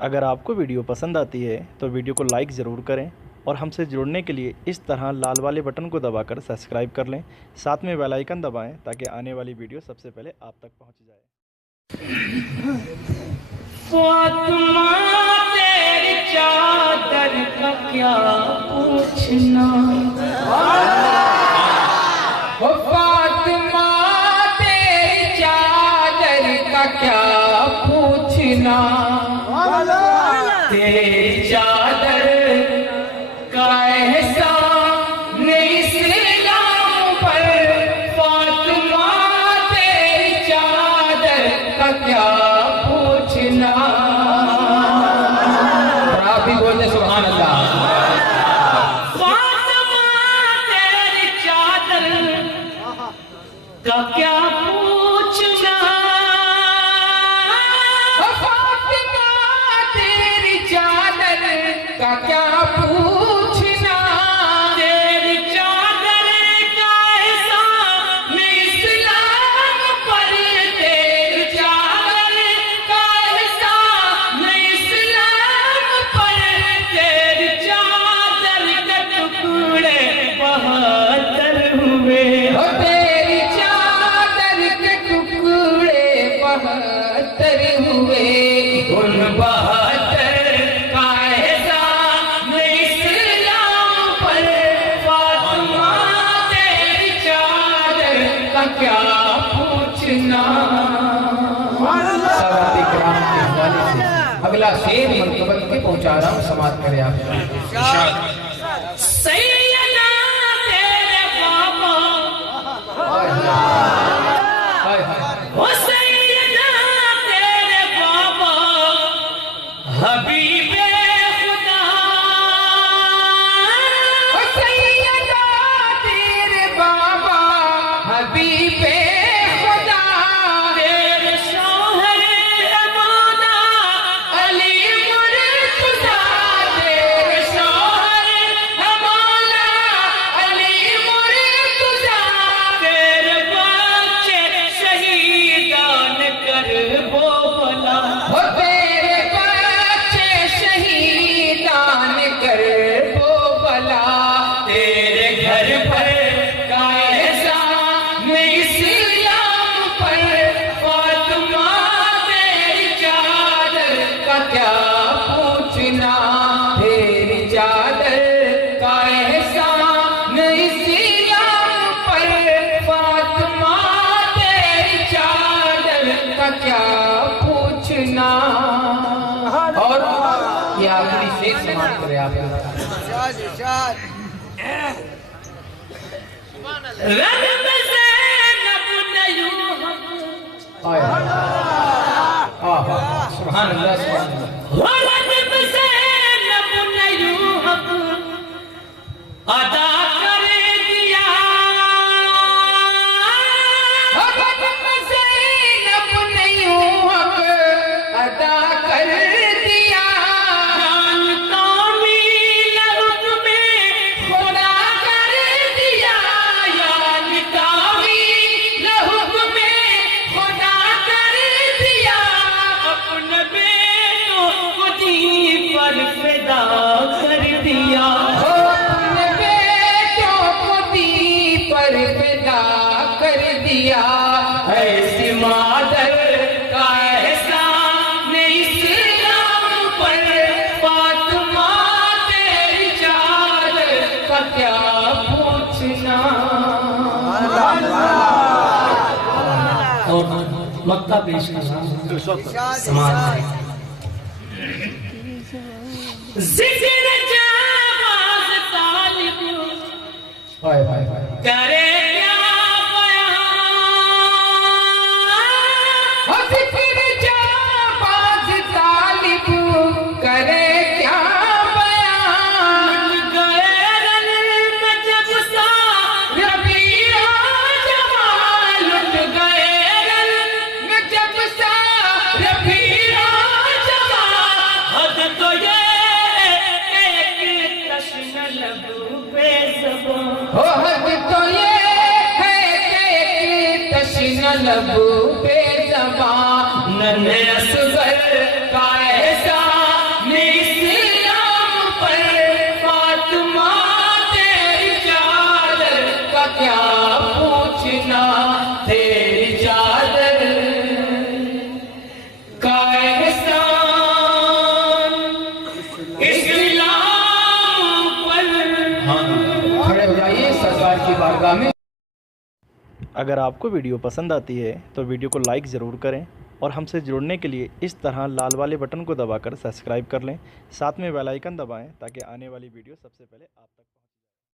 अगर आपको वीडियो पसंद आती है तो वीडियो को लाइक ज़रूर करें और हमसे जुड़ने के लिए इस तरह लाल वाले बटन को दबाकर सब्सक्राइब कर लें। साथ में बेल आइकन दबाएं ताकि आने वाली वीडियो सबसे पहले आप तक पहुंच जाए। फातिमा तेरी चादर का क्या पूछना, ओ फातिमा तेरी चादर का क्या पूछना, तेरी चादर का एहसान इस्लाम पर, फातिमा तेरी चादर का क्या पूछना। और आप भी बोलते सुभान अल्लाह। फातिमा तेरी चादर का क्या पूछना, फातिमा तेरी चादर का क्या पूछना, तेरी चादर का एहसान इस्लाम पर, तेरी चादर का एहसान इस्लाम पर, तेरी चादर के टुकड़े 72 हुए, तेरी चादर के टुकड़े 72 हुए, उन 72 का एहसान इस्लाम पर, फातिमा तेरी चादर का क्या पूछना। सवाल इकराम के हवाले से अगला शेर मंतबत के पहुंचा रहा हूं, समाप्त करें आप। सैयदा तेरे बाबा, ओ सैयदा तेरे बाबा हबीबे खुदा, ओ सैयदा तेरे बाबा हबीबे खुदा, तेरे शौहर मौला अली मुर्तज़ा, तेरे शौहर मौला अली मुर्तज़ा, तेरे बच्चे शहीदान कर वो भला, हो तेरे बच्चे शहीदान कर वो भला, तेरे घर पर का एहसान इस्लाम पर, फातिमा तेरी चादर का क्या पूछना, तेरी चादर का एहसान इस्लाम पर, फातिमा तेरी चादर का क्या पूछना। और ये आखिरी शेर समाप्त करें आप। रंग में ज़ैनब ने यूं हाय सुभान अल्लाह सुभान अल्लाह, रंग में ज़ैनब ने यूं हक अदा कर दिया, रंग में ज़ैनब ने यूं हक अदा कर दिया, जानता मील हुक्म खुदा कर दिया, जानता मील हुक्म खुदा कर दिया, अपने बेटों को दी पर फिदा कर दिया, अपने बेटों को दी पर फिदा कर दिया, ऐसी मादर का एहसान इस्लाम पर, फातिमा तेरी चादर का क्या पूछना। और मक्का पेश करना समाज जिक्र जामाज तालिब करे क्या बयान, जिक्र जामाज तालिब करे क्या बयान, गए रन में जब सा रबीआ जवान, लुट गए रन में जब सा रबीआ जवान, हद तो ये एक तश्न लबू पे ज़बान, हो हद तो ये है एक तश्न लबू पे ज़बान, नन्हे असगर का एहसान की बारगाह में। अगर आपको वीडियो पसंद आती है तो वीडियो को लाइक ज़रूर करें और हमसे जुड़ने के लिए इस तरह लाल वाले बटन को दबाकर सब्सक्राइब कर लें। साथ में बेल आइकन दबाएं ताकि आने वाली वीडियो सबसे पहले आप तक पहुंचे।